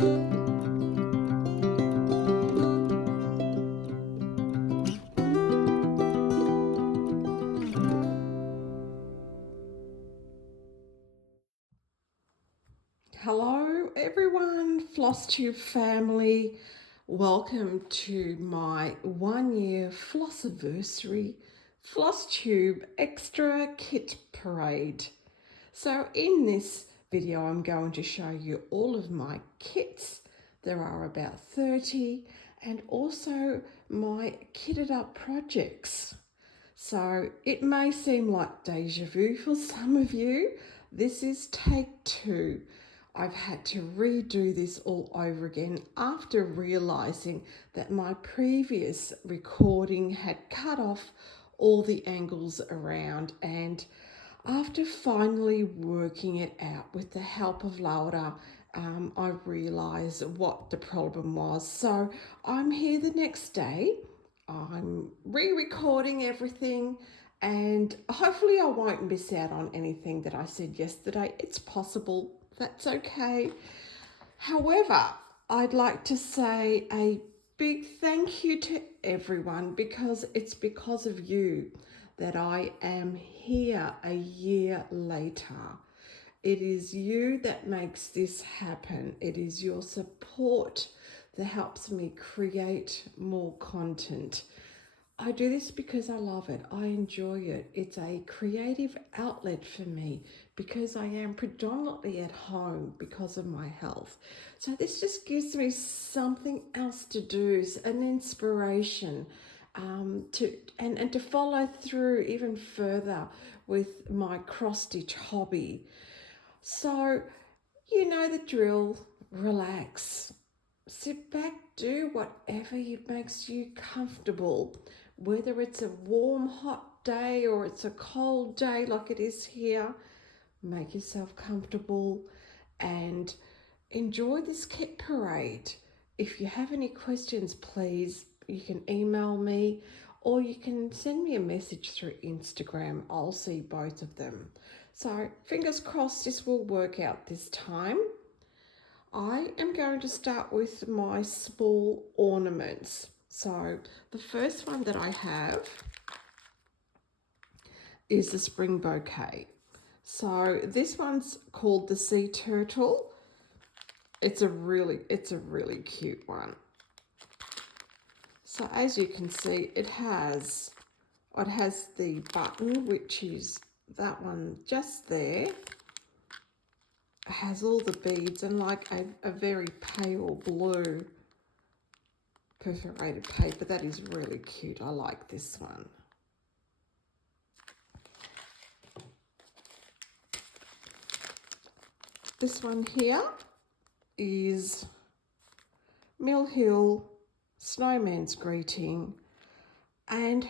Hello everyone, FlossTube family. Welcome to my 1 year Flossaversary FlossTube Extra Kit Parade. So in this video I'm going to show you all of my kits. There are about 30, and also my kitted up projects. So it may seem like deja vu for some of you. This is take 2. I've had to redo this all over again after realizing that my previous recording had cut off all the angles around, and after finally working it out with the help of Laura, I realized what the problem was. So I'm here the next day. I'm re-recording everything, and hopefully I won't miss out on anything that I said yesterday. It's possible. That's okay. However, I'd like to say a big thank you to everyone, because it's because of you that I am here a year later. It is you that makes this happen. It is your support that helps me create more content. I do this because I love it. I enjoy it. It's a creative outlet for me because I am predominantly at home because of my health. So this just gives me something else to do, an inspiration to follow through even further with my cross stitch hobby. So you know the drill. Relax. Sit back, do whatever makes you comfortable, whether it's a warm, hot day or it's a cold day like it is here. Make yourself comfortable and enjoy this kit parade. If you have any questions, please, you can email me or you can send me a message through Instagram. I'll see both of them. So fingers crossed this will work out this time. I am going to start with my small ornaments. So the first one that I have is the spring bouquet. So this one's called the sea turtle. It's a really cute one. So as you can see, it has the button, which is that one just there. Has all the beads and like a very pale blue perforated paper. That is really cute. I like this one. This one here is Mill Hill Snowman's Greeting, and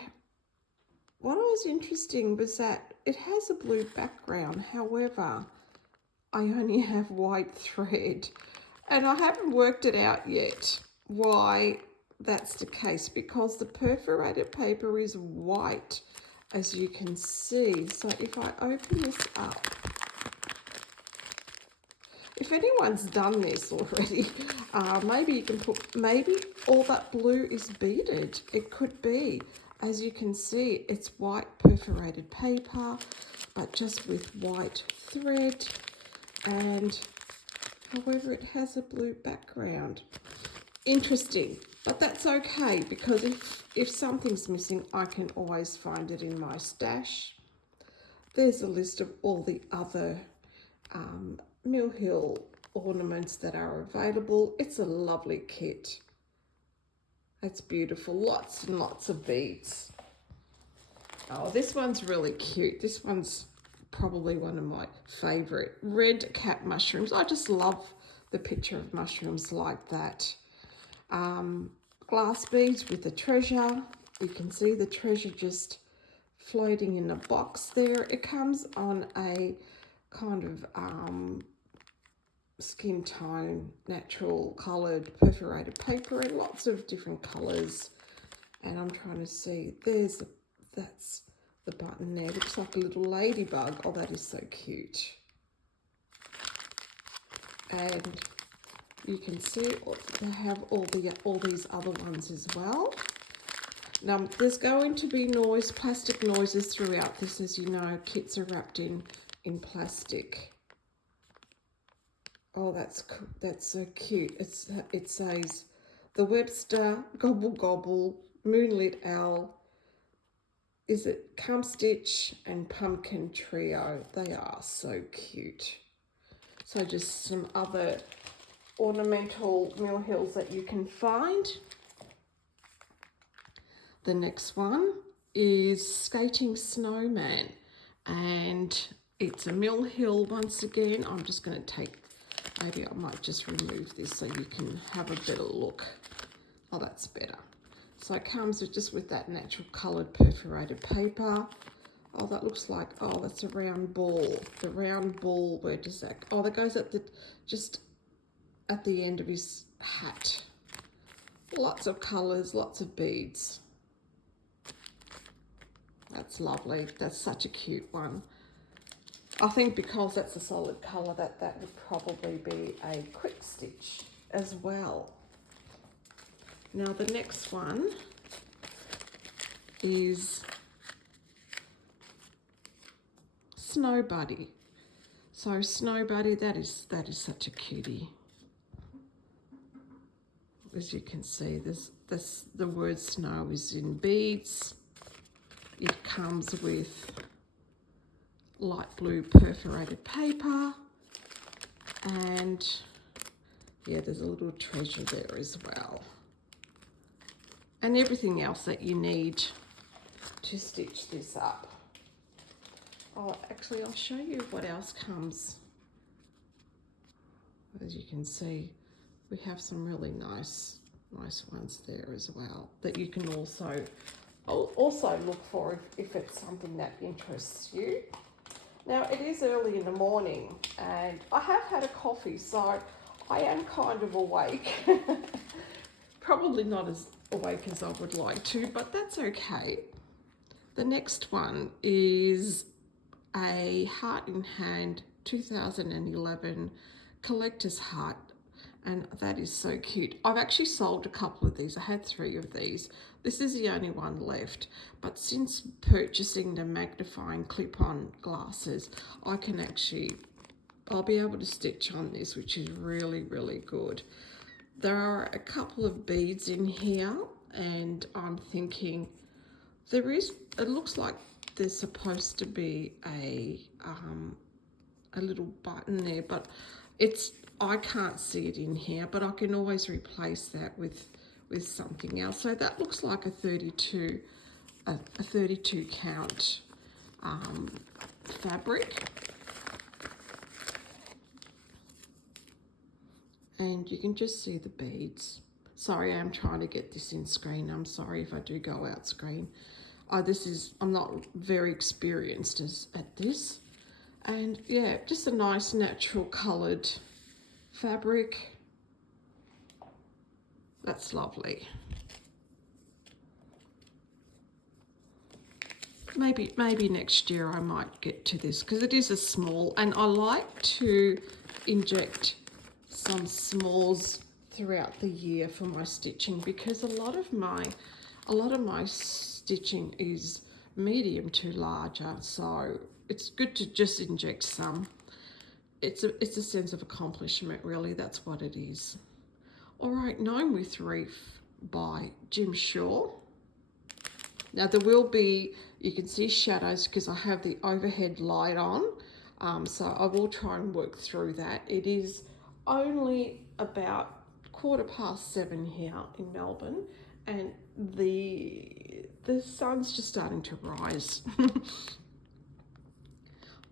what was interesting was that it has a blue background. However, I only have white thread, and I haven't worked it out yet why that's the case, because the perforated paper is white, as you can see. So if I open this up, if anyone's done this already, maybe you can put, maybe all that blue is beaded. It could be. As you can see, it's white perforated paper, but just with white thread. And however, it has a blue background. Interesting, but that's okay, because if something's missing, I can always find it in my stash. There's a list of all the other Mill Hill ornaments that are available. It's a lovely kit. It's beautiful, lots and lots of beads. Oh, this one's really cute. This one's probably one of my favorite, red cap mushrooms. I just love the picture of mushrooms like that. Glass beads with the treasure. You can see the treasure just floating in a box there. It comes on a kind of skin tone, natural coloured perforated paper in lots of different colours. And I'm trying to see, that's the button there. Looks like a little ladybug. Oh, that is so cute. And you can see they have all these other ones as well. Now there's going to be plastic noises throughout this, as you know. Kits are wrapped in plastic. Oh, that's so cute. It says the Webster Gobble Gobble Moonlit Owl. Is it Cum Stitch and Pumpkin Trio? They are so cute. So just some other ornamental mill hills that you can find. The next one is Skating Snowman, and it's a mill hill once again. I'm just going to maybe I might just remove this so you can have a better look. Oh, that's better. So it comes with that natural coloured perforated paper. Oh, that looks like, oh, that's a round ball. The round ball, where does that, oh, that goes just at the end of his hat. Lots of colours, lots of beads. That's lovely. That's such a cute one. I think because that's a solid colour, that would probably be a quick stitch as well. Now the next one is Snow Buddy. So Snow Buddy, that is such a cutie. As you can see, the word snow is in beads. It comes with light blue perforated paper, and yeah, there's a little treasure there as well, and everything else that you need to stitch this up. Oh, actually, I'll show you what else comes. As you can see, we have some really nice ones there as well that you can also look for if it's something that interests you. Now, it is early in the morning and I have had a coffee, so I am kind of awake. Probably not as awake as I would like to, but that's okay. The next one is a Heart in Hand 2011 Collector's Heart, and that is so cute. I've actually sold a couple of these. I had 3 of these. This is the only one left, but since purchasing the magnifying clip-on glasses, I'll be able to stitch on this, which is really, really good. There are a couple of beads in here, and I'm thinking it looks like there's supposed to be a little button there, but I can't see it in here, but I can always replace that with something else. So that looks like a 32 count fabric, and you can just see the beads. Sorry, I'm trying to get this in screen. I'm sorry if I do go out screen. I'm not very experienced at this. And yeah, just a nice natural coloured fabric. That's lovely. Maybe next year I might get to this, because it is a small, and I like to inject some smalls throughout the year for my stitching, because a lot of my stitching is medium to larger, so it's good to just inject some. It's a sense of accomplishment, really. That's what it is. All right, Gnome with Reef by Jim Shaw. Now there will be, you can see shadows because I have the overhead light on, so I will try and work through that. It is only about 7:15 here in Melbourne, and the sun's just starting to rise.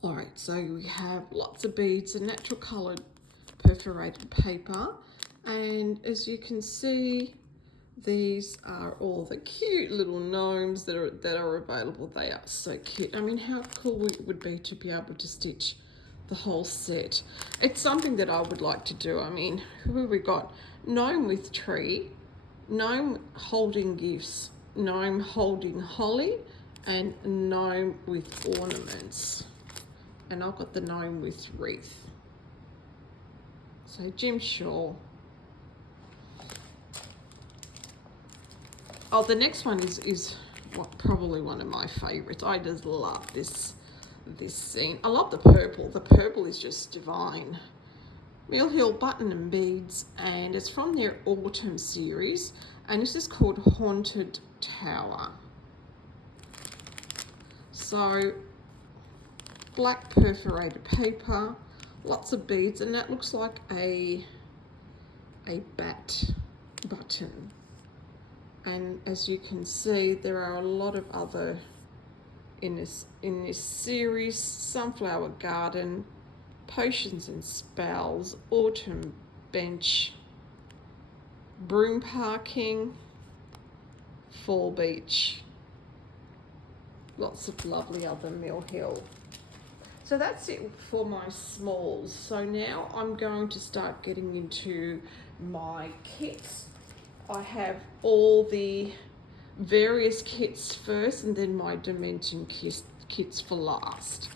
All right, so we have lots of beads and natural coloured perforated paper, and as you can see, these are all the cute little gnomes that are available. They are so cute. I mean, how cool it would be to be able to stitch the whole set. It's something that I would like to do. I mean, who have we got? Gnome with tree, gnome holding gifts, gnome holding holly, and gnome with ornaments. And I've got the gnome with wreath. So Jim Shaw, Oh, the next one is probably one of my favorites. I just love this scene. I love the purple. The purple is just divine. Mill Hill Button and Beads, and it's from their autumn series, and this is called Haunted Tower. So black perforated paper, lots of beads, and that looks like a bat button. And as you can see, there are a lot of other in this series: Sunflower Garden, Potions and Spells, Autumn Bench, Broom Parking, Fall Beach. Lots of lovely other Mill Hill. So that's it for my smalls. So now I'm going to start getting into my kits. I have all the various kits first, and then my dimension kits for last.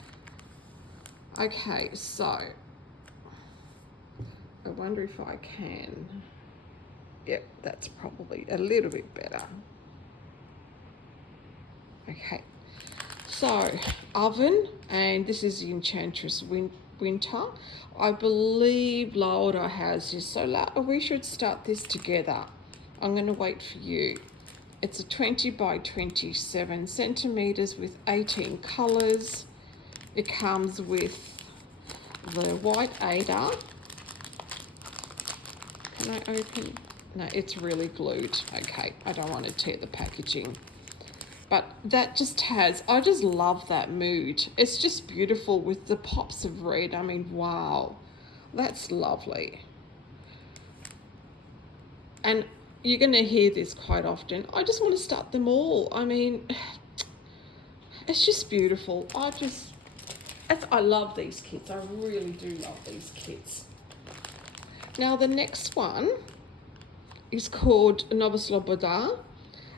Okay, so I wonder if I can. Yep, that's probably a little bit better. Okay, so oven, and this is the Enchantress Winter. I believe Laura has this, so we should start this together. I'm going to wait for you. It's a 20 by 27 centimeters with 18 colors. It comes with the white Ada. Can I open? No, it's really glued. Okay, I don't want to tear the packaging. But that just has, I just love that mood. It's just beautiful with the pops of red. I mean, wow, that's lovely. And you're going to hear this quite often. I just want to start them all. I mean, it's just beautiful. I love these kits. I really do love these kits. Now the next one is called Nova Sloboda.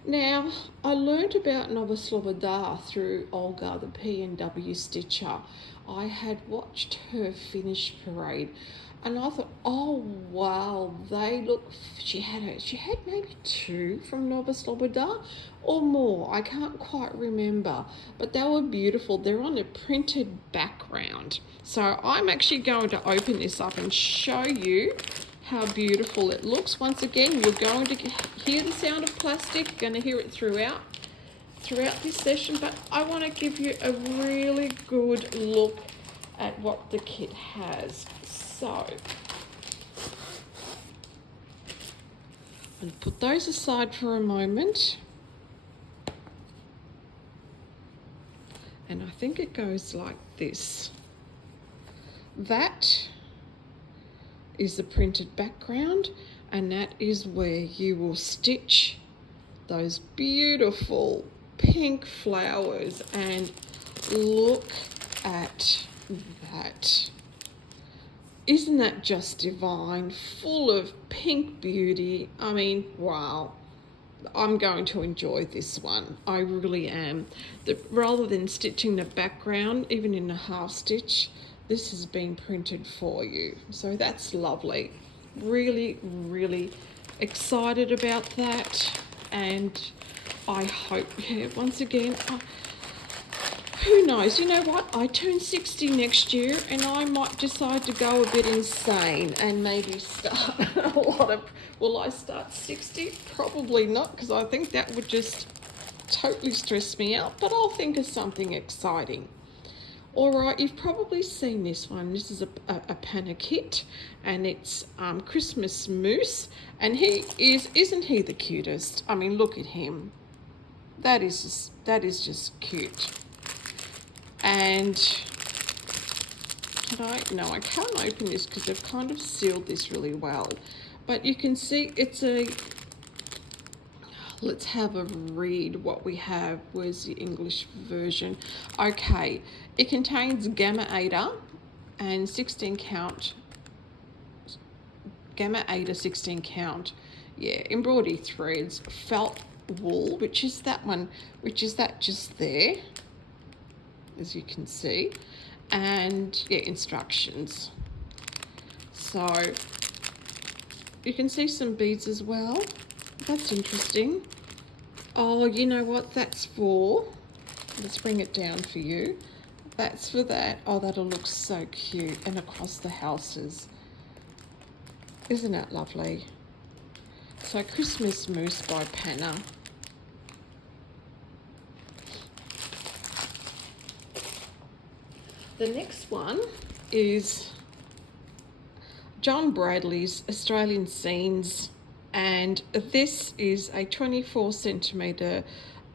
Now I learned about Nova Sloboda through Olga, the P&W stitcher. I had watched her finish parade, and I thought, oh wow, they look. She had maybe 2 from Nova Sloboda or more. I can't quite remember, but they were beautiful. They're on a printed background. So I'm actually going to open this up and show you how beautiful it looks. Once again, you're going to hear the sound of plastic. You're going to hear it throughout this session, but I want to give you a really good look at what the kit has. So I'll put those aside for a moment. And I think it goes like this. That is the printed background, and that is where you will stitch those beautiful pink flowers. And look at that. Isn't that just divine? Full of pink beauty. I mean, wow. I'm going to enjoy this one. I really am. Rather than stitching the background, even in a half stitch, this has been printed for you. So that's lovely. Really, really excited about that. And I hope, once again, who knows? You know what? I turn 60 next year, and I might decide to go a bit insane and maybe start a lot of. Will I start 60? Probably not, because I think that would just totally stress me out. But I'll think of something exciting. All right, you've probably seen this one. This is a panna kit, and it's Christmas Moose, and isn't he the cutest? I mean, look at him. That is just cute. And no, I can't open this because they've kind of sealed this really well. But you can see let's have a read what we have. Where's the English version? Okay, it contains Gamma Ada and 16 count. Gamma Ada 16 count. Yeah, embroidery threads, felt wool, which is that one, just there, as you can see, and yeah, instructions. So you can see some beads as well. That's interesting. Oh, you know what that's for? Let's bring it down for you. That's for that. Oh, that'll look so cute. And across the houses. Isn't that lovely? So Christmas Mousse by Panna. The next one is John Bradley's Australian Scenes, and this is a 24 centimetre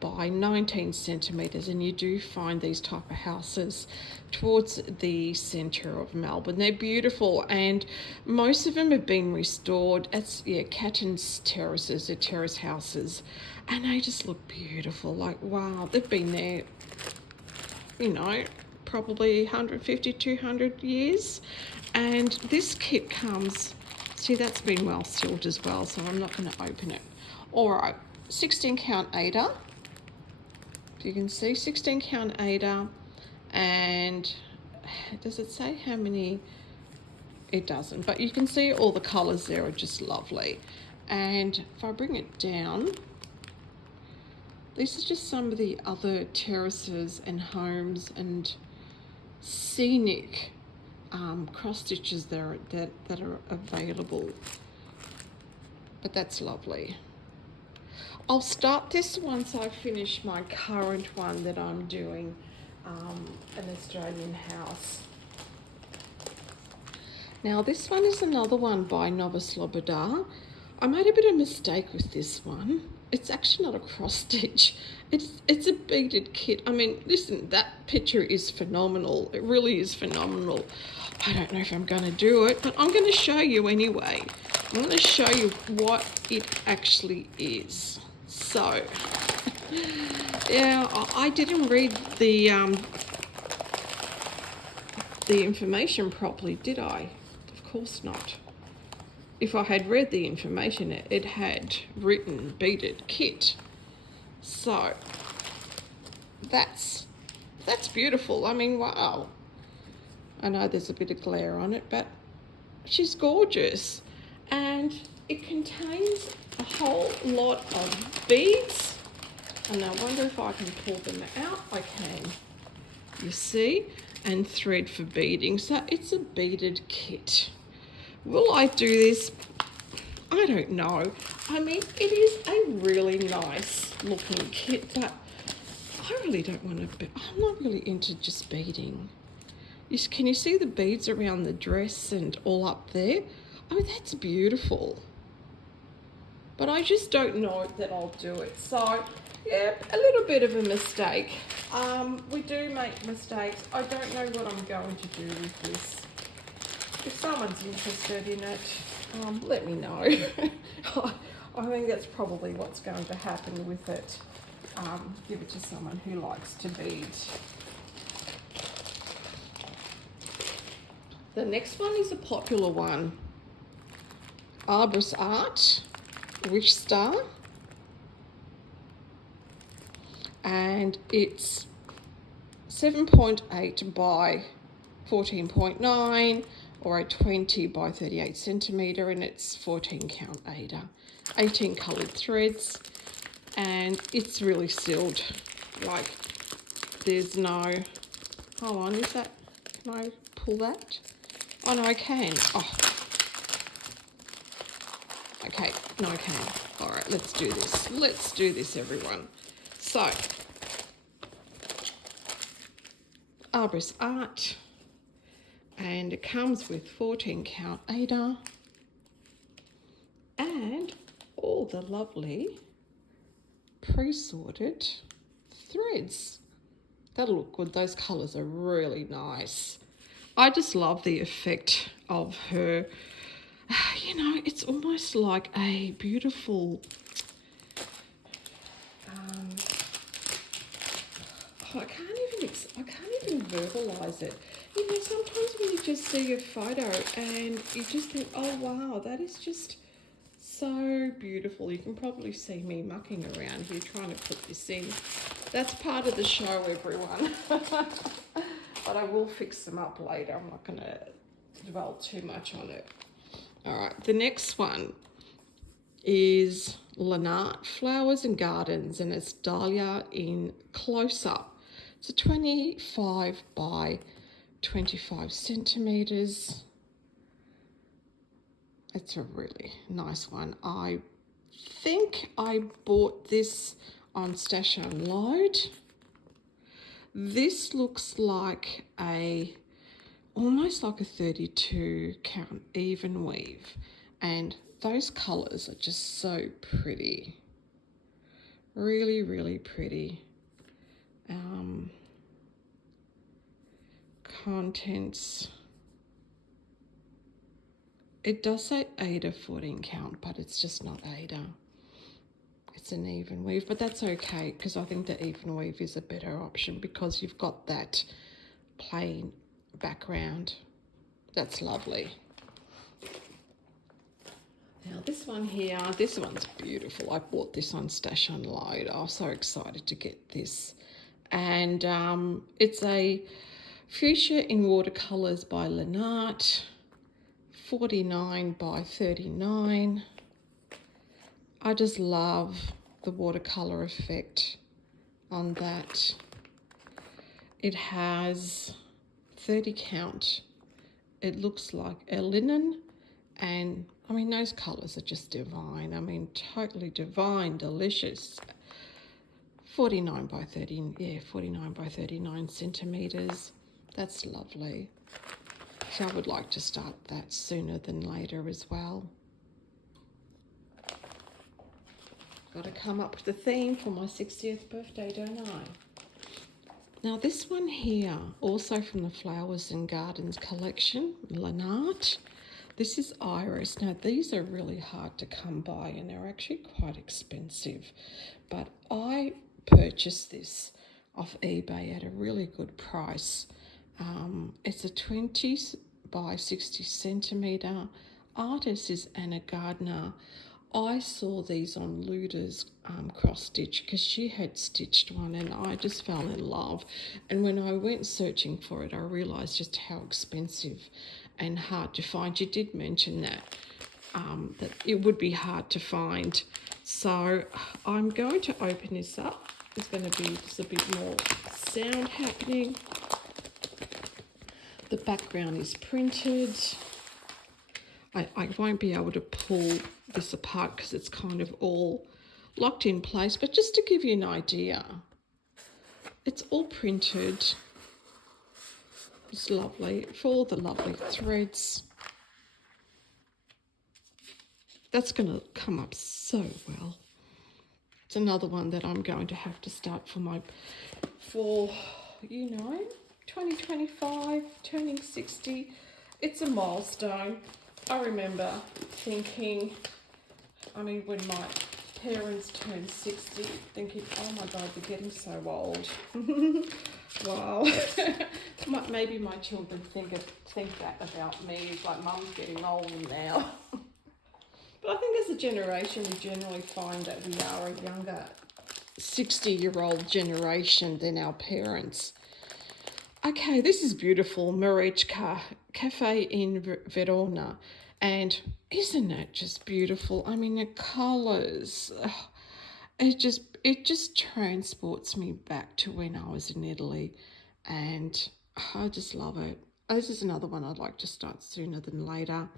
by 19 centimetres, and you do find these type of houses towards the centre of Melbourne. They're beautiful, and most of them have been restored. It's Catton's terraces, they're terrace houses, and they just look beautiful. Like, wow, they've been there, probably 150, 200 years. And this kit comes, see, that's been well sealed as well, so I'm not going to open it. All right, 16 count Ada. If you can see, 16 count Ada. And does it say how many? It doesn't, but you can see all the colours there are just lovely. And if I bring it down, these are just some of the other terraces and homes and scenic cross stitches that are available. But that's lovely. I'll start this once I finish my current one that I'm doing, an Australian house. Now this one is another one by Novice Lobodar. I made a bit of mistake with this one. It's actually not a cross stitch. It's a beaded kit. I mean, listen, that picture is phenomenal. It really is phenomenal. I don't know if I'm going to do it, but I'm going to show you anyway. I'm going to show you what it actually is. So, yeah, I didn't read the information properly, did I? Of course not. If I had read the information, it had written beaded kit. So that's beautiful. I mean, wow. I know there's a bit of glare on it, but she's gorgeous. And it contains a whole lot of beads. And I wonder if I can pull them out. I can. You see? And thread for beading. So it's a beaded kit. Will I do this? I don't know. I mean, it is a really nice looking kit, but I really don't want to, I'm not really into just beading. Can you see the beads around the dress and all up there? I mean, that's beautiful. But I just don't know that I'll do it. So, yeah, a little bit of a mistake. We do make mistakes. I don't know what I'm going to do with this. If someone's interested in it, let me know. I think that's probably what's going to happen with it. Give it to someone who likes to bead. The next one is a popular one. Arbus Art, Wish Star. And it's 7.8 by 14.9 or a 20 by 38 centimetre, and it's 14 count Ada, 18 coloured threads, and it's really sealed. Like, there's no, hold on, is that, can I pull that? Oh no, I can. Oh, okay, no, I can. All right, let's do this. Let's do this, everyone. So, Arbus Art, and it comes with 14 count Ada and all the lovely pre-sorted threads. That'll look good. Those colours are really nice. I just love the effect of her. You know, it's almost like a beautiful, I can't even verbalize it. You know, sometimes when you just see a photo and you just think, oh wow, that is just so beautiful. You can probably see me mucking around here trying to put this in. That's part of the show, everyone. But I will fix them up later. I'm not going to dwell too much on it. All right, the next one is Lynart Flowers and Gardens, and it's Dahlia in close-up. It's a 25 by 25 centimetres. It's a really nice one. I think I bought this on Stash and Load. This looks like almost like a 32 count even weave, and those colours are just so pretty. Really, really pretty. Contents. It does say 8 or 14 count, but it's just not 8. It's an even weave, but that's okay because I think the even weave is a better option because you've got that plain background. That's lovely. Now this one here, this one's beautiful. I bought this on Stash Unload. I was so excited to get this. And it's a Fuchsia in Watercolours by Lynart, 49 by 39. I just love the watercolour effect on that. It has 30 count. It looks like a linen, and I mean those colours are just divine. I mean totally divine, delicious. 49 by 30, yeah, 49 by 39 centimetres. That's lovely. So I would like to start that sooner than later as well. Got to come up with a theme for my 60th birthday, don't I? Now this one here, also from the Flowers and Gardens collection, Lynart. This is Iris. Now these are really hard to come by and they're actually quite expensive. But I purchased this off eBay at a really good price. It's a 20 by 60 centimetre. Artist is Anna Gardner. I saw these on Luda's cross stitch because she had stitched one and I just fell in love. And when I went searching for it, I realised just how expensive and hard to find. You did mention that it would be hard to find. So I'm going to open this up. It's going to be just a bit more sound happening. The background is printed. I won't be able to pull this apart because it's kind of all locked in place, but just to give you an idea, it's all printed. It's lovely, for all the lovely threads. That's going to come up so well. It's another one that I'm going to have to start for 2025, turning 60. It's a milestone. I remember thinking, when my parents turned 60, thinking, oh my God, they're getting so old. Wow. Maybe my children think that about me, like mum's getting older now. But I think as a generation, we generally find that we are a younger 60-year-old generation than our parents. Okay, this is beautiful. Marichka Cafe in Verona. And isn't it just beautiful? I mean, the colours, it just transports me back to when I was in Italy. And I just love it. This is another one I'd like to start sooner than later.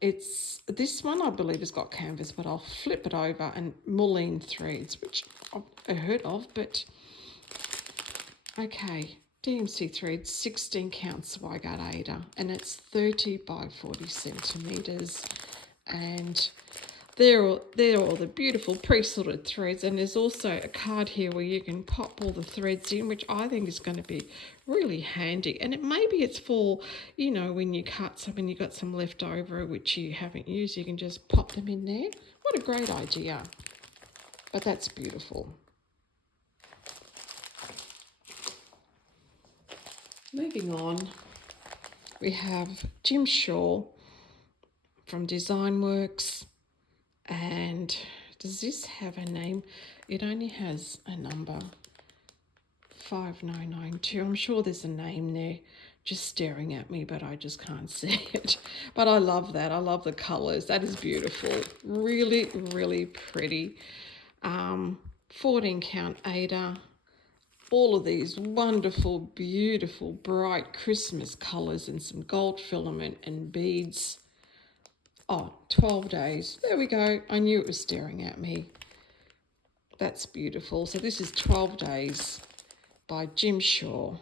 It's this one I believe has got canvas, but I'll flip it over and mullein threads, which I've heard of, but okay. DMC threads, 16 count Zweigart Ada, and it's 30 by 40 centimetres. And they're all the beautiful pre-sorted threads, and there's also a card here where you can pop all the threads in, which I think is going to be really handy. And maybe it's for, when you cut some and you've got some left over which you haven't used, you can just pop them in there. What a great idea. But that's beautiful. Moving on, we have Jim Shaw from Design Works. And does this have a name? It only has a number, 5992. I'm sure there's a name there. just staring at me, but I just can't see it. But I love that. I love the colours. That is beautiful. Really, really pretty. 14 count Ada. All of these wonderful, beautiful, bright Christmas colours and some gold filament and beads. Oh, 12 days. There we go. I knew it was staring at me. That's beautiful. So this is 12 Days by Jim Shaw.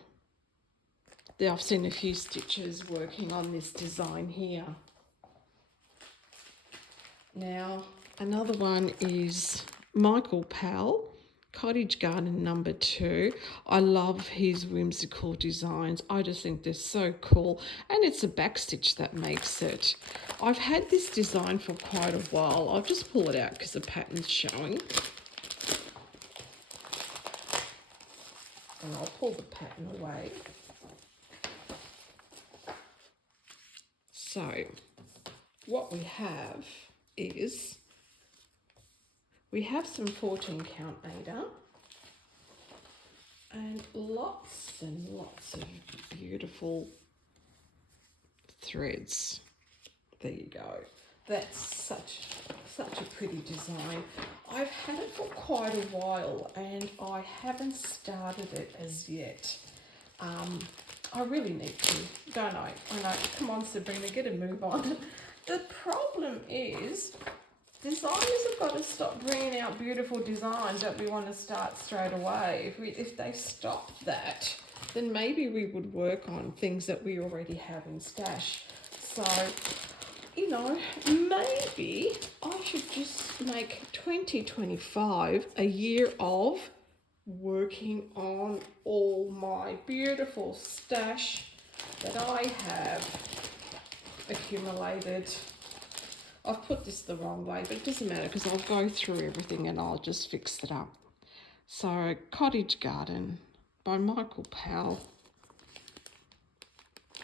There, I've seen a few stitches working on this design here. Now, another one is Michael Powell, Cottage Garden number 2. I love his whimsical designs. I just think they're so cool. And it's a backstitch that makes it. I've had this design for quite a while. I'll just pull it out because the pattern's showing. And I'll pull the pattern away. So, what we have is, we have some 14 count Ada and lots of beautiful threads. There you go. That's such a pretty design. I've had it for quite a while and I haven't started it as yet. I really need to, don't I? I know. Come on, Sabrina, get a move on. The problem is, designers have got to stop bringing out beautiful designs that we want to start straight away. If they stop that, then maybe we would work on things that we already have in stash. So, you know, maybe I should just make 2025 a year of working on all my beautiful stash that I have accumulated. I've put this the wrong way, but it doesn't matter because I'll go through everything and I'll just fix it up. So, Cottage Garden by Michael Powell.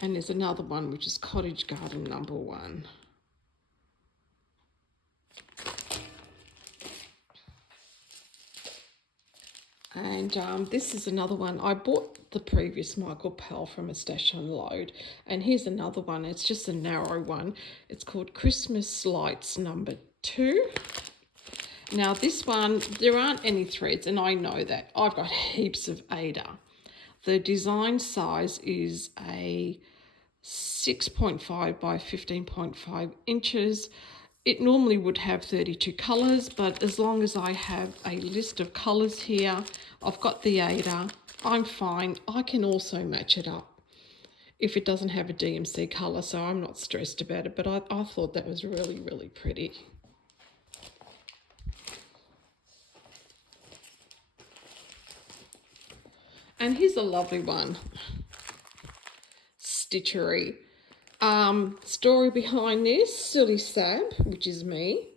And there's another one which is Cottage Garden number 1. And this is another one. I bought the previous Michael Powell from a Stash Unload. And here's another one. It's just a narrow one. It's called Christmas Lights number 2. Now this one, there aren't any threads, and I know that. I've got heaps of Ada. The design size is a 6.5 by 15.5 inches. It normally would have 32 colours, but as long as I have a list of colours here, I've got the Ada, I'm fine. I can also match it up if it doesn't have a DMC colour, so I'm not stressed about it, but I thought that was really, really pretty. And here's a lovely one. Stitchery. Story behind this, Silly Sab, which is me,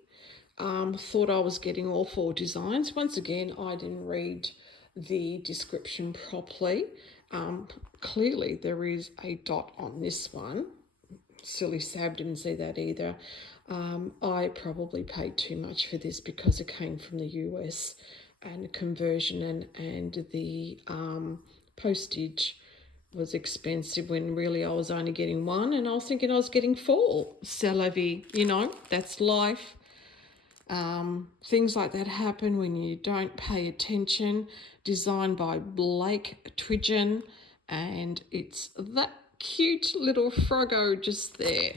thought I was getting all 4 designs. Once again, I didn't read the description properly. Clearly there is a dot on this one. Silly Sab didn't see that either. I probably paid too much for this because it came from the US, and the conversion and the postage was expensive when really I was only getting 1, and I was thinking I was getting 4. C'est la vie, you know, that's life. Things like that happen when you don't pay attention. Designed by Blake Twidgen, and it's that cute little froggo just there.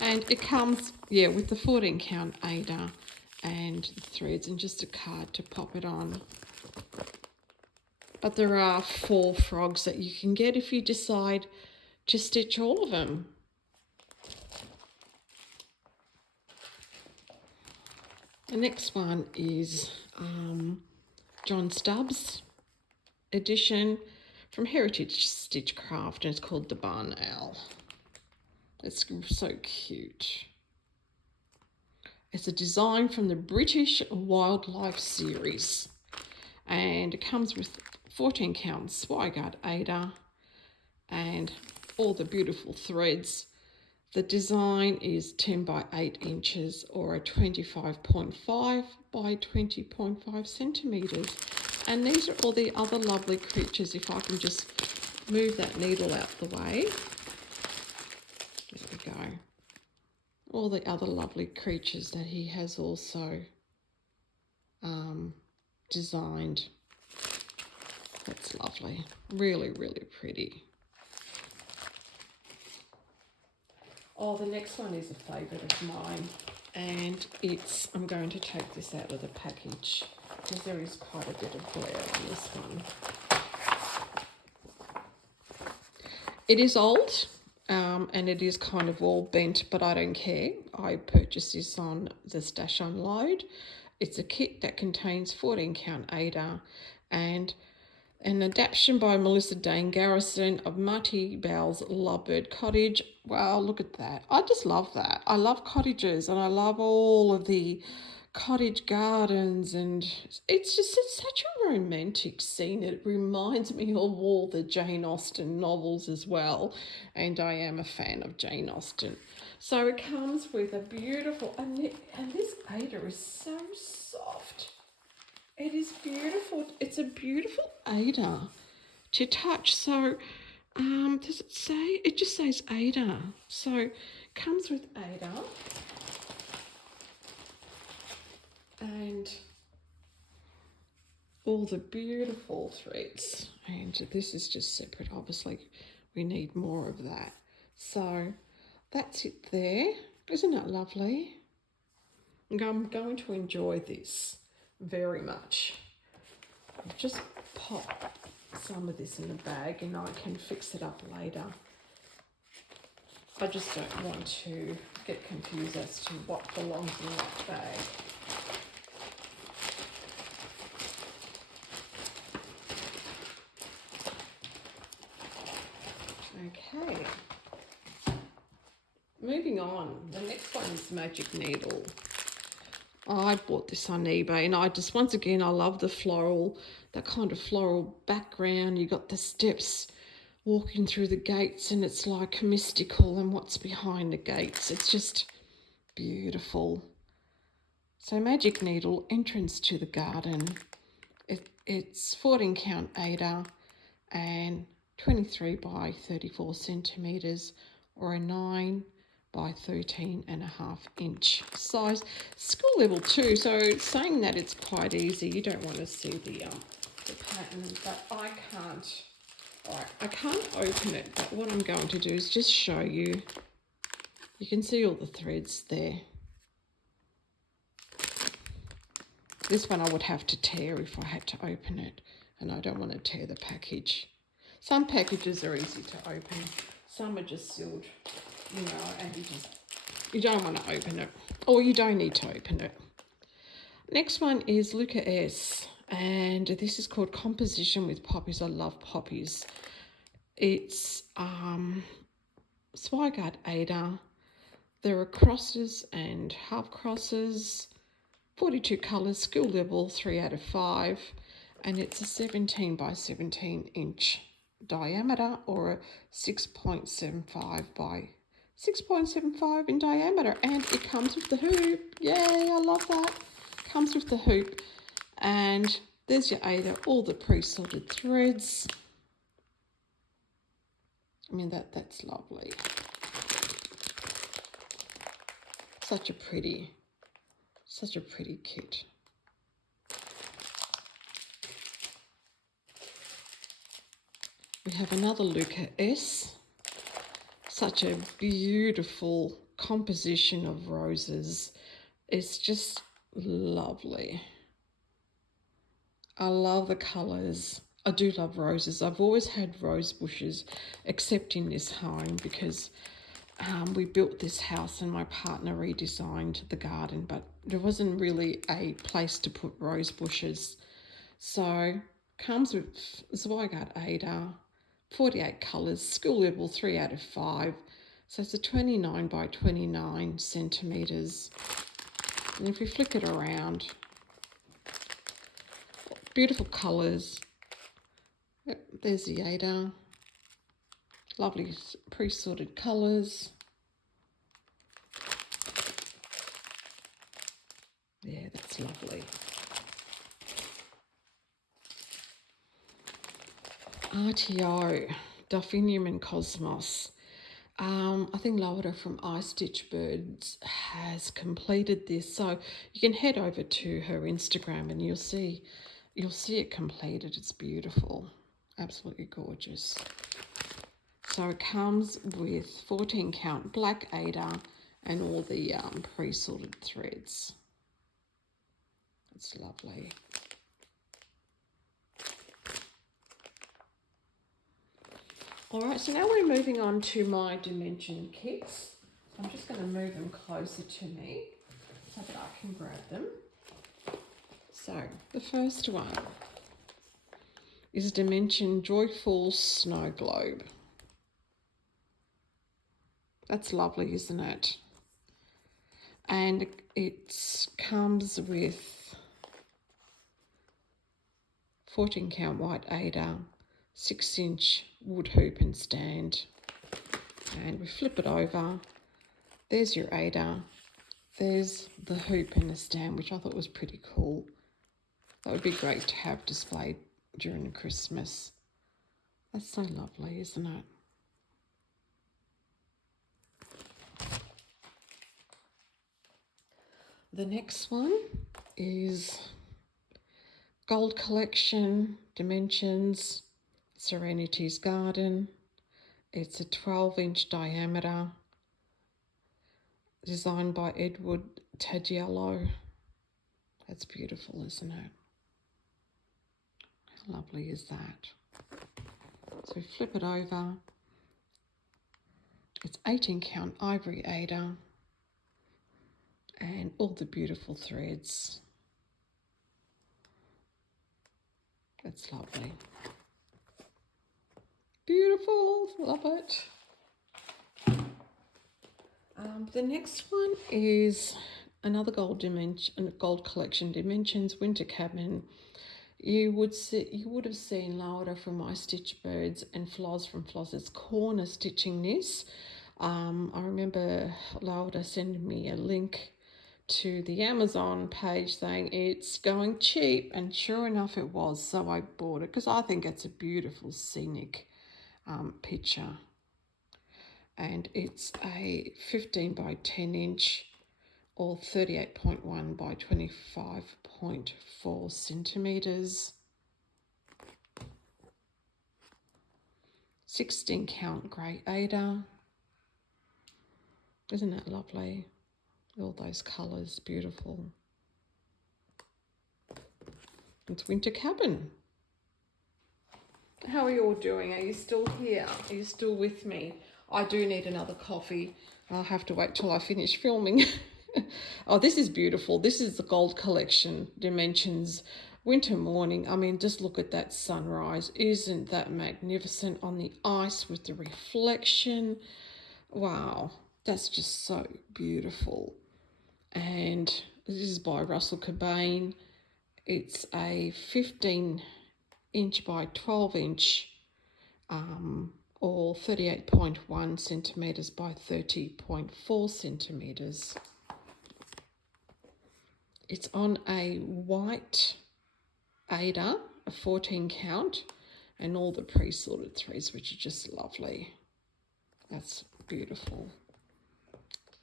And it comes, yeah, with the 14 count Ada and the threads and just a card to pop it on. But there are 4 frogs that you can get if you decide to stitch all of them. The next one is John Stubbs edition from Heritage Stitchcraft, and it's called The Barn Owl. It's so cute. It's a design from the British Wildlife series, and it comes with 14 count Swigart Ada and all the beautiful threads. The design is 10 by 8 inches or a 25.5 by 20.5 centimetres. And these are all the other lovely creatures. If I can just move that needle out the way. There we go. All the other lovely creatures that he has also designed. That's lovely. Really, really pretty. Oh, the next one is a favourite of mine, and I'm going to take this out of the package because there is quite a bit of glare on this one. It is old, and it is kind of all bent, but I don't care. I purchased this on the Stash Unload. It's a kit that contains 14 count Ada and an adaptation by Melissa Dane Garrison of Marty Bell's Lovebird Cottage. Wow, look at that. I just love that. I love cottages, and I love all of the cottage gardens, and it's such a romantic scene. It reminds me of all the Jane Austen novels as well, and I am a fan of Jane Austen. So it comes with a beautiful, and this Ada is so soft. It is beautiful. It's a beautiful Ada to touch. So does it say? It just says Ada. So it comes with Ada. And all the beautiful threads. And this is just separate. Obviously, we need more of that. So that's it there. Isn't it lovely? I'm going to enjoy this very much. I'll just pop some of this in the bag and I can fix it up later. I just don't want to get confused as to what belongs in that bag. Okay, moving on. The next one is Magic Needle. I bought this on eBay, and once again, I love the floral, that kind of floral background. You got the steps walking through the gates, and it's like mystical, and what's behind the gates. It's just beautiful. So Magic Needle, entrance to the garden. It's 14 count Ada and 23 by 34 centimetres, or a 9 by 13.5 inch size. School level 2, so it's saying that it's quite easy. You don't want to see the pattern, but I can't. All right, I can't open it, but what I'm going to do is just show you. You can see all the threads there. This one I would have to tear if I had to open it, and I don't want to tear the package. Some packages are easy to open, some are just sealed, and you don't want to open it, or you don't need to open it. Next one is Luca S, and this is called Composition with Poppies. I love poppies. It's Zweigart Ada. There are crosses and half crosses, 42 colours, school level 3 out of 5, and it's a 17 by 17 inch diameter, or a 6.75 by 6.75 in diameter, and it comes with the hoop. Yay, I love that. Comes with the hoop, and there's your Ada, all the pre-sorted threads. I mean, that's lovely. Such a pretty kit. We have another Luca S. Such a beautiful composition of roses. It's just lovely. I love the colours. I do love roses. I've always had rose bushes, except in this home, because we built this house and my partner redesigned the garden, but there wasn't really a place to put rose bushes. So comes with Zweigart Ada, 48 colours, school level 3 out of 5. So it's a 29 by 29 centimetres. And if we flick it around, beautiful colours. Yep, there's the Ada. Lovely pre-sorted colours. Yeah, that's lovely. RTO Delphinium and Cosmos. I think Laura from I Stitch Birds has completed this, so you can head over to her Instagram and you'll see it completed. It's beautiful, absolutely gorgeous. So it comes with 14 count black Ada and all the pre-sorted threads. It's lovely. All right, so now we're moving on to my dimension kits. I'm just going to move them closer to me so that I can grab them. So the first one is Dimension Joyful Snow Globe. That's lovely, isn't it? And it comes with 14 count white Ada, 6-inch wood hoop and stand. And we flip it over. There's your Ada. There's the hoop and the stand, which I thought was pretty cool. That would be great to have displayed during Christmas. That's so lovely, isn't it? The next one is Gold Collection, Dimensions, Serenity's Garden. It's a 12-inch diameter, designed by Edward Tagliello. That's beautiful, isn't it? How lovely is that? So we flip it over. It's 18 count ivory Ada and all the beautiful threads. That's lovely. Beautiful, love it. The next one is another gold collection, Dimensions Winter Cabin. You would have seen Laura from My Stitch Birds and Floss from Floss's Corner stitching this. I remember Laura sending me a link to the Amazon page saying it's going cheap, and sure enough it was, so I bought it because I think it's a beautiful scenic picture. And it's a 15 by 10 inch or 38.1 by 25.4 centimetres. 16 count grey Ada. Isn't that lovely? All those colours, beautiful. It's Winter Cabin. How are you all doing? Are you still here? Are you still with me? I do need another coffee. I'll have to wait till I finish filming. Oh, this is beautiful. This is the Gold Collection, Dimensions, Winter Morning. I mean, just look at that sunrise. Isn't that magnificent on the ice with the reflection? Wow, that's just so beautiful. And this is by Russell Cobain. It's a 15-inch by 12-inch or 38.1 centimetres by 30.4 centimetres. It's on a white Ada, a 14 count, and all the pre-sorted threads, which are just lovely. That's beautiful.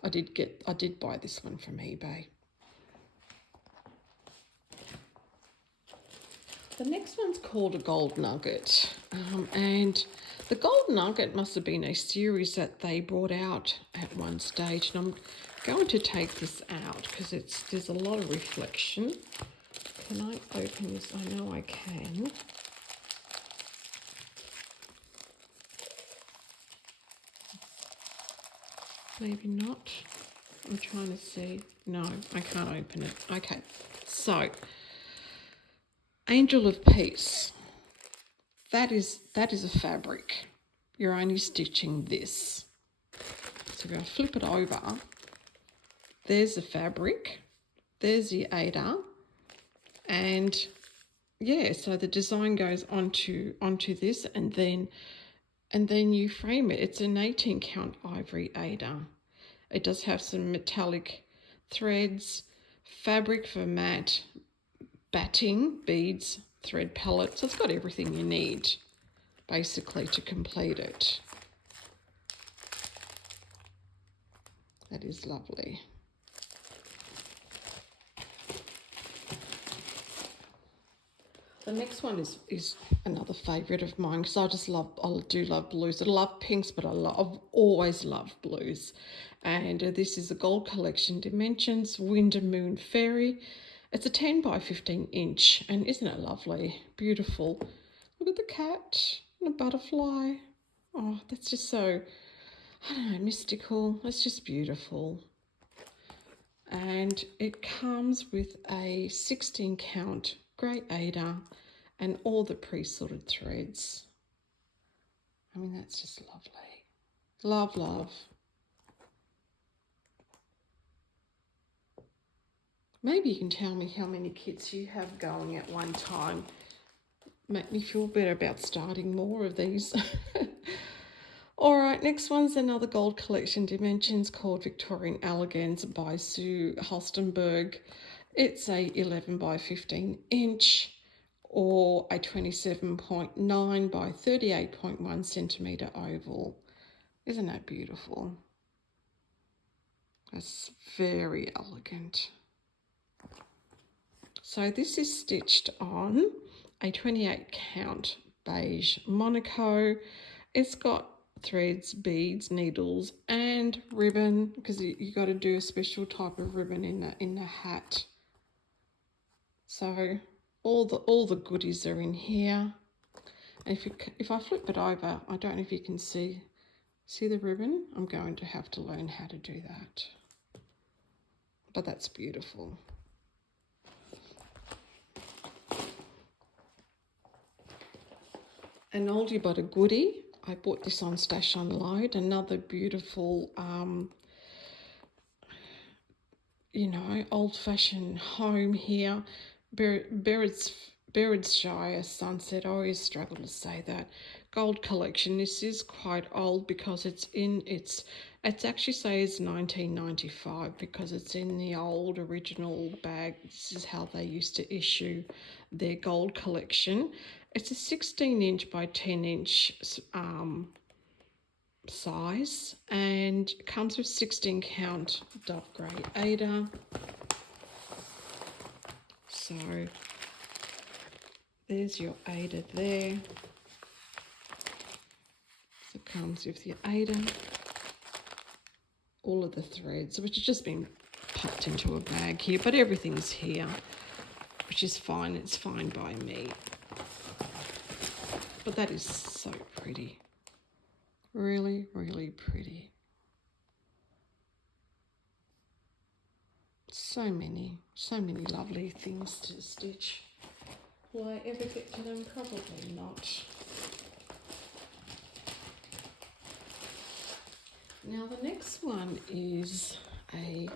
I did buy this one from eBay. The next one's called a Gold Nugget, and the Gold Nugget must have been a series that they brought out at one stage, and I'm going to take this out because there's a lot of reflection. Can I open this? I know I can. Maybe not. I'm trying to see. No, I can't open it. Okay, so Angel of Peace. That is a fabric. You're only stitching this. So if I flip it over, there's the fabric, there's the Ada, and yeah, so the design goes onto this, and then you frame it. It's an 18 count ivory Ada. It does have some metallic threads, fabric for matte, batting, beads, thread palette. So it's got everything you need. basically to complete it. That is lovely. The next one is another favourite of mine because I do love blues. I love pinks, but I've always loved blues. And this is a Gold Collection Dimensions Wind and Moon Fairy. It's a 10 by 15 inch, and isn't it lovely? Beautiful. Look at the cat and a butterfly. Oh, that's just so, I don't know, mystical. It's just beautiful. And it comes with a 16 count grey Ada and all the pre-sorted threads. I mean, that's just lovely. Love, love. Maybe you can tell me how many kits you have going at one time. Make me feel better about starting more of these. All right, next one's another Gold Collection Dimensions called Victorian Elegance by Sue Holstenberg. It's a 11 by 15 inch or a 27.9 by 38.1 centimetre oval. Isn't that beautiful? That's very elegant. So this is stitched on a 28 count beige Monaco. It's got threads, beads, needles and ribbon because you got to do a special type of ribbon in the hat. So all the goodies are in here. And if I flip it over, I don't know if you can see the ribbon. I'm going to have to learn how to do that. But that's beautiful. An oldie but a goodie. I bought this on Stash Unload. Another beautiful, old-fashioned home here. Berwickshire Sunset. I always struggle to say that. Gold Collection. This is quite old because it actually says 1995 because it's in the old original bag. This is how they used to issue their Gold Collection. It's a 16 inch by 10 inch size and comes with 16 count dove grey Ada. So there's your Ada there. So it comes with your Ada. All of the threads, which has just been popped into a bag here, but everything's here, which is fine. It's fine by me. But that is so pretty. Really, really pretty. So many lovely things to stitch. Will I ever get to them? Probably not. Now the next one is a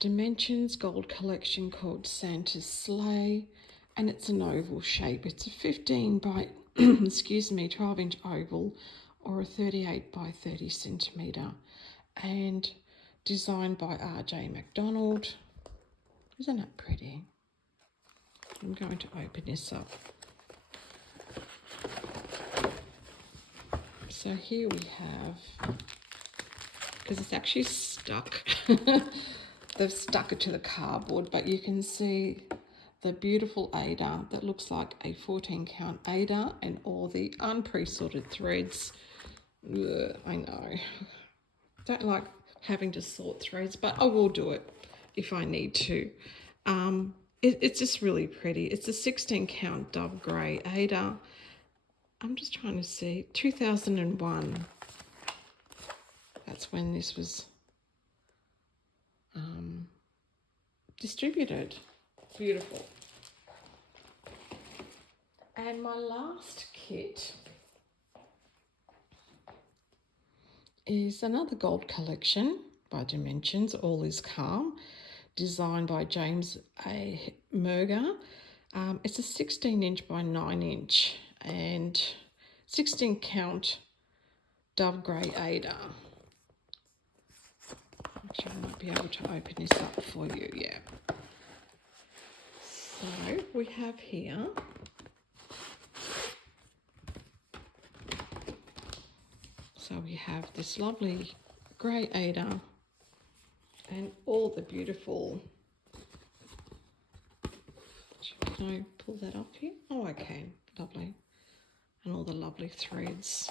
Dimensions Gold Collection called Santa's Sleigh, and it's an oval shape. It's a 15 by 12 inch oval or a 38 by 30 centimetre and designed by R.J. MacDonald. Isn't that pretty? I'm going to open this up. So here we have, because it's actually stuck, they've stuck it to the cardboard, but you can see the beautiful Ada that looks like a 14 count Ada and all the unpre-sorted threads. Ugh, I know. Don't like having to sort threads, but I will do it if I need to. It's just really pretty. It's a 16 count dove grey Ada. I'm just trying to see, 2001. That's when this was distributed. Beautiful. And my last kit is another Gold Collection by Dimensions, All Is Calm, designed by James A. Merger. It's a 16 inch by 9 inch and 16 count dove grey Ada. Actually, I might be able to open this up for you, yeah. So we have here So we have this lovely grey Ada and all the beautiful, can I pull that up here? Oh, I can, lovely. And all the lovely threads.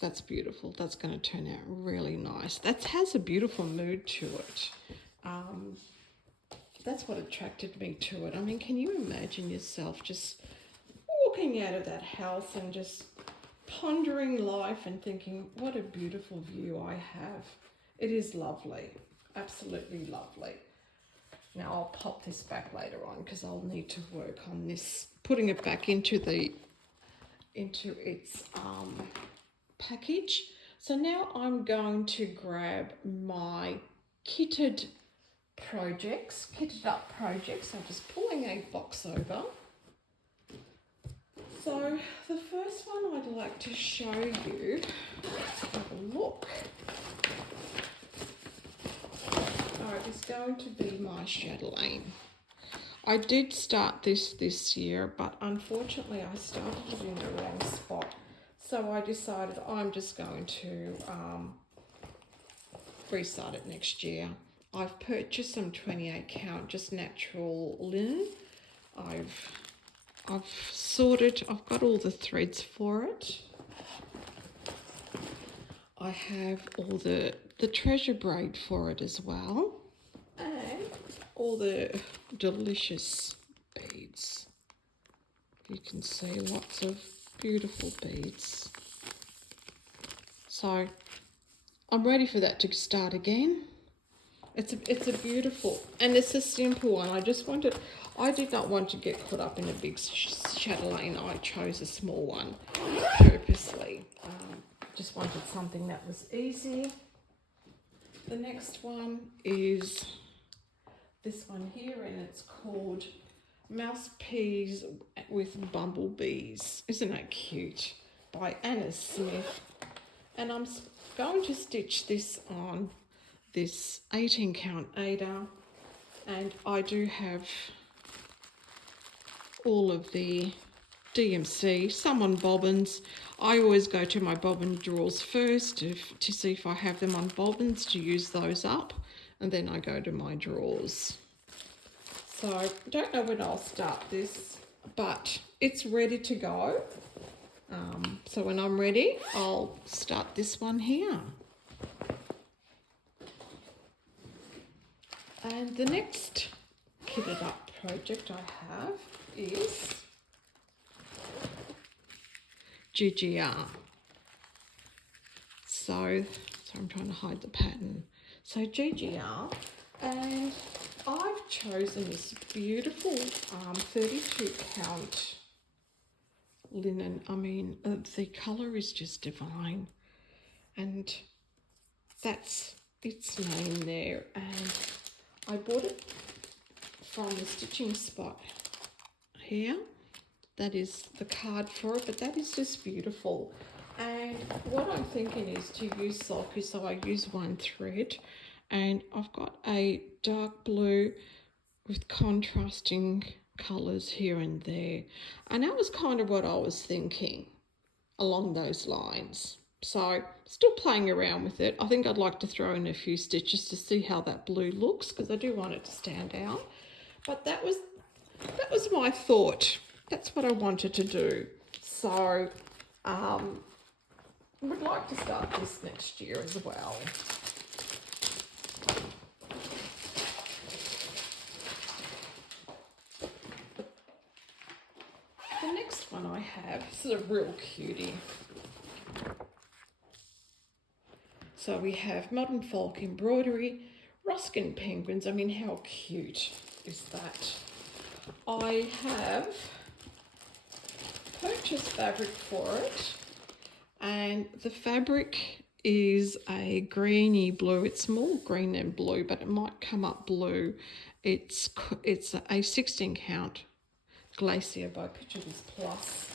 That's beautiful. That's going to turn out really nice. That has a beautiful mood to it. That's what attracted me to it. I mean, can you imagine yourself just walking out of that house and just pondering life and thinking, what a beautiful view I have. It is lovely, absolutely lovely. Now I'll pop this back later on because I'll need to work on this, putting it back into its package. So now I'm going to grab my kitted up projects. I'm just pulling a box over. So the first one I'd like to show you, let's have a look. Alright, is going to be my chatelaine. I did start this year, but unfortunately I started it in the wrong spot. So I decided I'm just going to restart it next year. I've purchased some 28 count, just natural linen. I've sorted, I've got all the threads for it. I have all the treasure braid for it as well. And all the delicious beads. You can see lots of beautiful beads. So I'm ready for that to start again. It's a beautiful, and it's a simple one. I did not want to get caught up in a big chatelaine. I chose a small one purposely. Just wanted something that was easy. The next one is this one here, and it's called Mouse Peas with Bumblebees. Isn't that cute? By Anna Smith. And I'm going to stitch this on this 18 count Ada, and I do have all of the DMC, some on bobbins. I always go to my bobbin drawers first to see if I have them on bobbins, to use those up, and then I go to my drawers. So I don't know when I'll start this, but it's ready to go. So when I'm ready, I'll start this one here. And the next kitted up project I have is GGR. So I'm trying to hide the pattern. So GGR, and I've chosen this beautiful 32 count linen. I mean, the colour is just divine, and that's its name there. And I bought it from the stitching spot here. That is the card for it, but that is just beautiful. And what I'm thinking is to use sulky, so I use one thread, and I've got a dark blue with contrasting colours here and there. And that was kind of what I was thinking along those lines. So still playing around with it. I think I'd like to throw in a few stitches to see how that blue looks, because I do want it to stand out. But that was my thought. That's what I wanted to do. So I would like to start this next year as well. The next one I have, this is a real cutie. So we have Modern Folk Embroidery, Ruskin Penguins. I mean, how cute is that? I have purchased fabric for it, and the fabric is a greeny blue. It's more green than blue, but it might come up blue. It's a 16 count Glacier by Pictures Plus,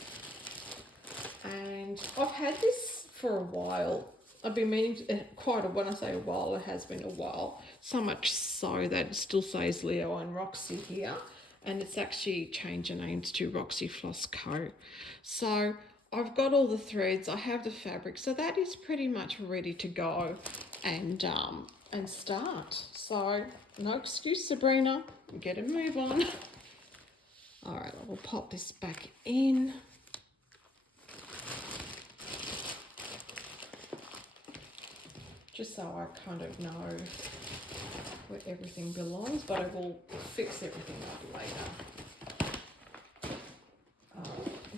and I've had this for a while. I've been meaning to, when I say a while, it has been a while. So much so that it still says Leo and Roxy here, and it's actually changed the names to Roxy Floss Co. So I've got all the threads, I have the fabric, so that is pretty much ready to go and start. So no excuse, Sabrina, get a move on. All right, I will pop this back in. Just so I kind of know where everything belongs, but I will fix everything up later.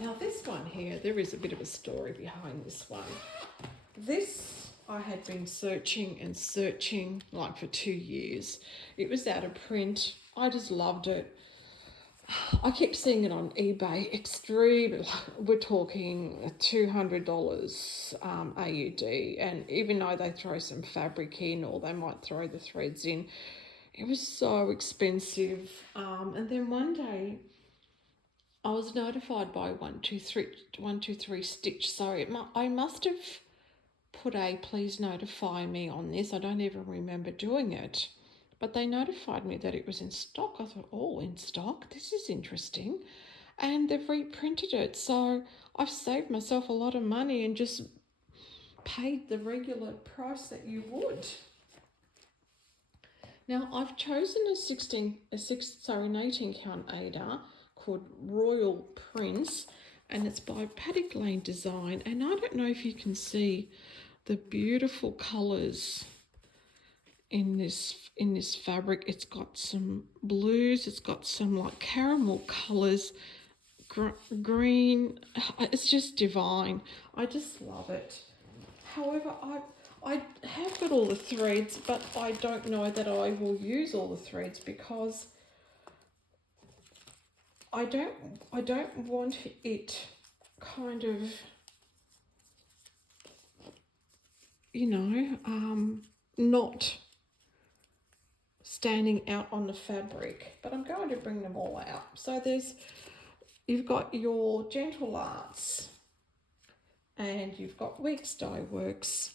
Now this one here, there is a bit of a story behind this one. This I had been searching and searching like for 2 years. It was out of print. I just loved it. I kept seeing it on eBay, extreme, we're talking $200 AUD, and even though they throw some fabric in or they might throw the threads in, it was so expensive. And then one day I was notified by 123 Stitch, so I must have put a please notify me on this. I don't even remember doing it. But they notified me that it was in stock. I thought, oh, in stock? This is interesting. And they've reprinted it. So I've saved myself a lot of money and just paid the regular price that you would. Now I've chosen an 18 count Ada called Royal Prince, and it's by Paddock Lane Design. And I don't know if you can see the beautiful colours in this fabric. It's got some blues, it's got some like caramel colors, green. It's just divine. I just love it. However, I have got all the threads, but I don't know that I will use all the threads because I don't want it kind of, not standing out on the fabric, but I'm going to bring them all out. So you've got your Gentle Arts, and you've got Weeks Dye Works.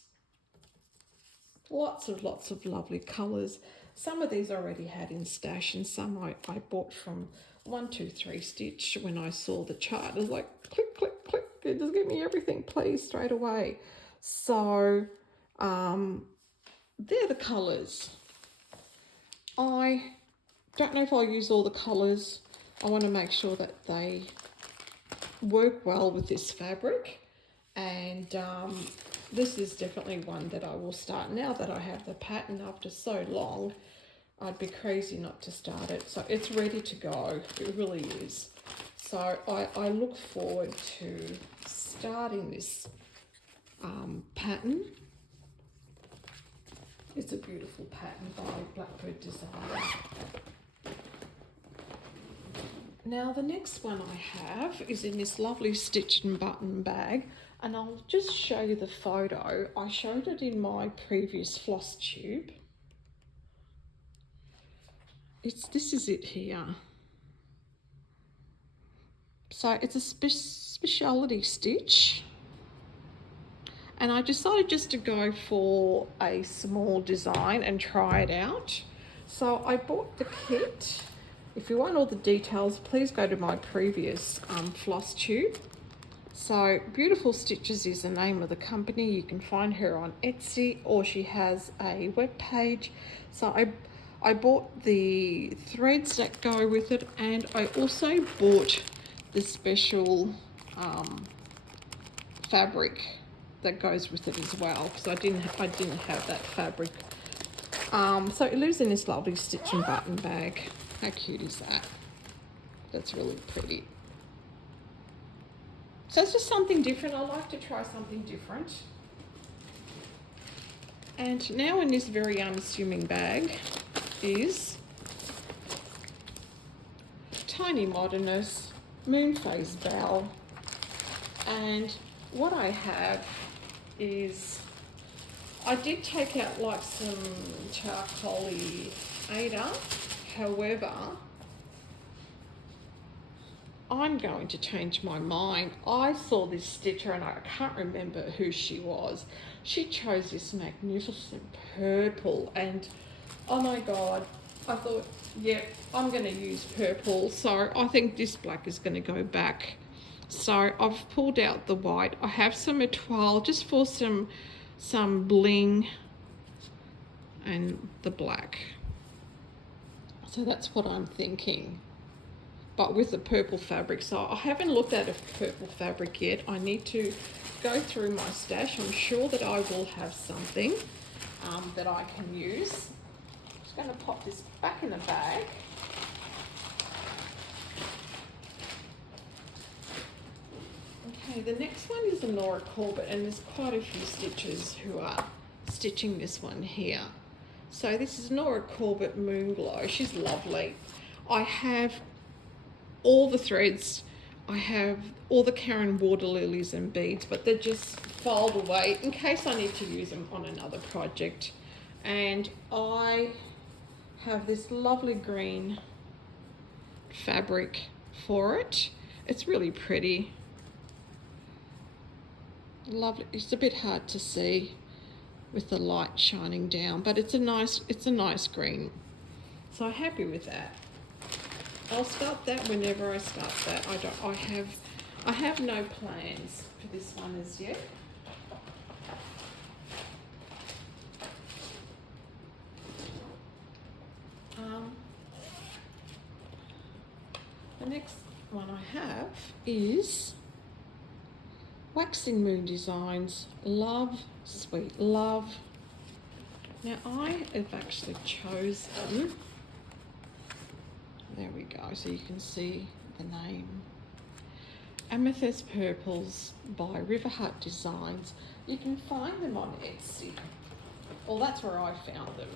Lots of lovely colours. Some of these I already had in stash, and some I bought from 123 Stitch when I saw the chart. I was like, click, click, click, just give me everything, please, straight away. So they're the colours. I don't know if I'll use all the colours. I want to make sure that they work well with this fabric, and this is definitely one that I will start now that I have the pattern. After so long, I'd be crazy not to start it. So it's ready to go, it really is. So I look forward to starting this pattern. It's a beautiful pattern by Blackbird Design. Now the next one I have is in this lovely stitch and button bag, and I'll just show you the photo. I showed it in my previous floss tube. This is it here. So it's a speciality stitch. And I decided just to go for a small design and try it out. So I bought the kit. If you want all the details, please go to my previous floss tube. So Beautiful Stitches is the name of the company. You can find her on Etsy, or she has a web page. So I bought the threads that go with it, and I also bought the special fabric that goes with it as well, because I didn't have that fabric. So it lives in this lovely stitch and button bag. How cute is that? That's really pretty. So it's just something different. I like to try something different. And now in this very unassuming bag is Tiny Modernist Moon Phase Bell. And what I have is, I did take out like some charcoaly Ada. However, I'm going to change my mind. I saw this stitcher and I can't remember who she was. She chose this magnificent purple, and oh my God, I thought, yeah, I'm going to use purple. So I think this black is going to go back. So I've pulled out the white. I have some etoile just for some bling and the black. So that's what I'm thinking. But with the purple fabric. So I haven't looked at a purple fabric yet. I need to go through my stash. I'm sure that I will have something that I can use. I'm just going to pop this back in the bag. Okay, the next one is a Nora Corbett, and there's quite a few stitchers who are stitching this one here. So this is Nora Corbett Moonglow. She's lovely. I have all the threads. I have all the Karen water lilies and beads, but they're just filed away in case I need to use them on another project. And I have this lovely green fabric for it. It's really pretty. Lovely. It's a bit hard to see with the light shining down, but it's a nice green. So I'm happy with that. I'll start that whenever I start that. I have no plans for this one as yet. The next one I have is Waxing Moon Designs Love, Sweet Love. Now I have actually chosen, there we go, so you can see the name, Amethyst Purples by River Hut Designs. You can find them on Etsy. Well, that's where I found them.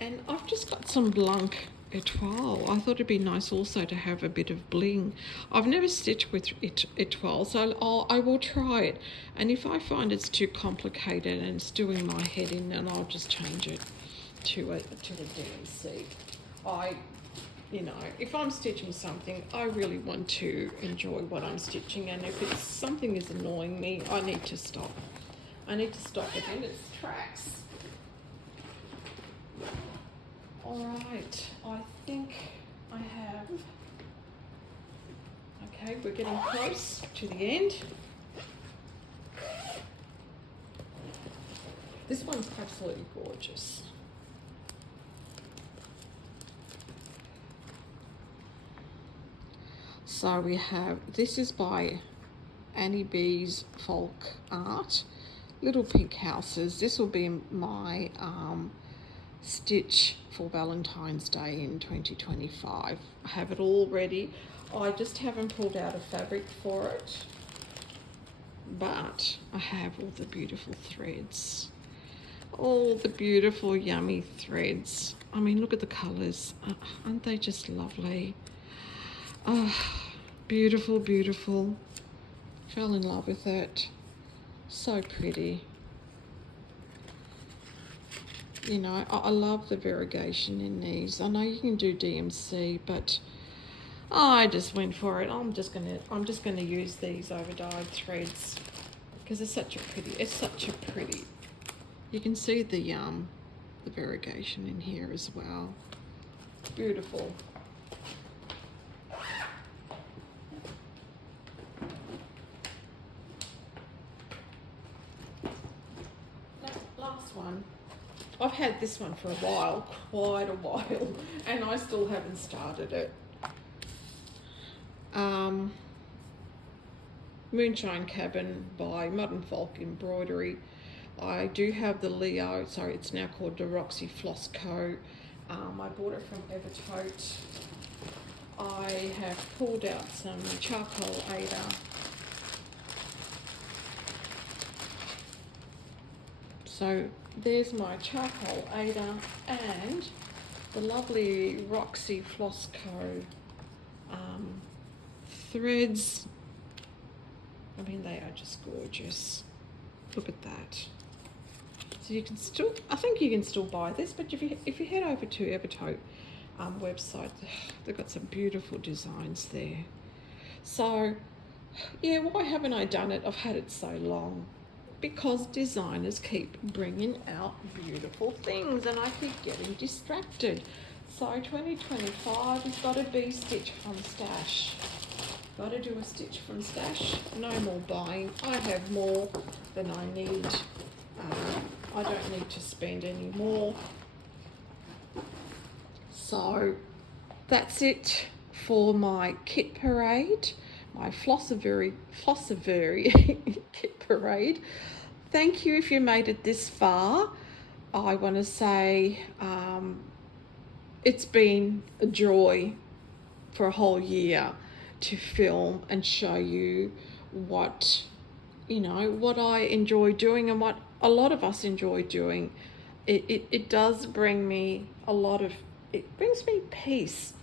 And I've just got some Blanc etoile. I thought it'd be nice also to have a bit of bling. I've never stitched with etoile, so I will try it. And if I find it's too complicated and it's doing my head in, then I'll just change it to the DMC. If I'm stitching something, I really want to enjoy what I'm stitching, and if it's something is annoying me, I need to stop. I need to stop it in its tracks. All right, I think I have. Okay, we're getting close to the end. This one's absolutely gorgeous. So we have, this is by Annie B's Folk Art, Little Pink Houses. This will be my stitch for Valentine's Day in 2025. I have it all ready. I just haven't pulled out a fabric for it, but I have all the beautiful threads. All the beautiful, yummy threads. I mean, look at the colours. Aren't they just lovely? Oh, beautiful, beautiful. Fell in love with it. So pretty. You know, I love the variegation in these. I know you can do DMC, but I just went for it. I'm just gonna use these over dyed threads because it's such a pretty. You can see the variegation in here as well. Beautiful. Last one. I've had this one for a while, quite a while, and I still haven't started it. Moonshine Cabin by Modern Folk Embroidery. I do have the Leo, so it's now called the Roxy Floss Co. I bought it from Evertote. I have pulled out some charcoal Ada. So there's my charcoal Ada and the lovely Roxy Floss Co. Threads. I mean, they are just gorgeous. Look at that. So you can still, I think you can still buy this, but if you head over to Evertote website, they've got some beautiful designs there. So yeah, why haven't I done it? I've had it so long. Because designers keep bringing out beautiful things and I keep getting distracted. So 2025 has got to be Stitch Fun Stash. Gotta do a stitch from stash. No more buying. I have more than I need. I don't need to spend any more. So that's it for my kit parade, my Flossaversary kit parade. Thank you if you made it this far. I want to say it's been a joy for a whole year to film and show you what I enjoy doing and what a lot of us enjoy doing. It does bring me it brings me peace,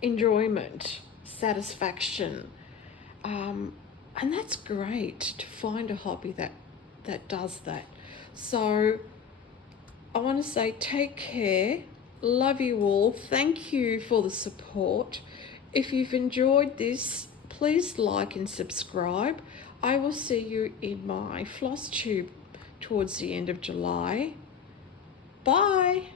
enjoyment, satisfaction, and that's great to find a hobby that does that. So I want to say take care. Love you all. Thank you for the support. If you've enjoyed this, please like and subscribe. I will see you in my floss tube towards the end of July. Bye.